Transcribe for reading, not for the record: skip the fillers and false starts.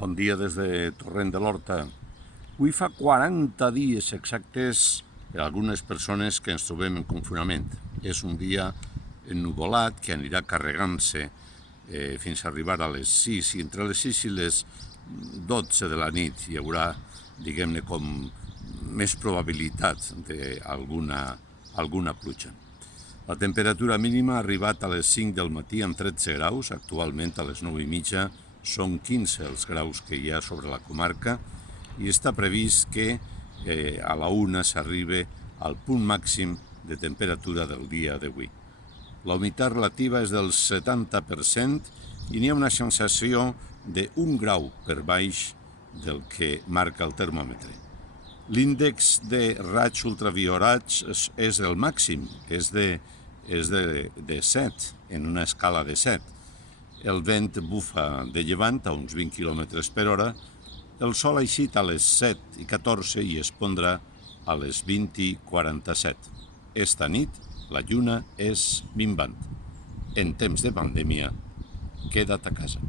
Bon dia des de Torrent de l'Horta. Avui fa 40 dies exactes per a algunes persones que ens trobem en confinament. És un dia ennuvolat que anirà carregant-se fins a arribar a les 6 i entre les 6 i les 12 de la nit hi haurà, diguem-ne, com més probabilitat d'alguna pluja. La temperatura mínima ha arribat a les 5 del matí amb 13 graus, actualment a les 9 i mitja són 15 els graus que hi ha sobre la comarca i està previst que a la 1 s'arribi al punt màxim de temperatura del dia d'avui. La humitat relativa és del 70% i n'hi ha una sensació d'1 grau per baix del que marca el termòmetre. L'índex de raigs ultraviolats és el màxim, és de 7, en una escala de 7. El vent bufa de llevant a uns 20 km per hora, el sol ha eixit a les 7:14 i es pondrà a les 20:47. Esta nit la lluna és minvant. En temps de pandèmia, queda't a casa.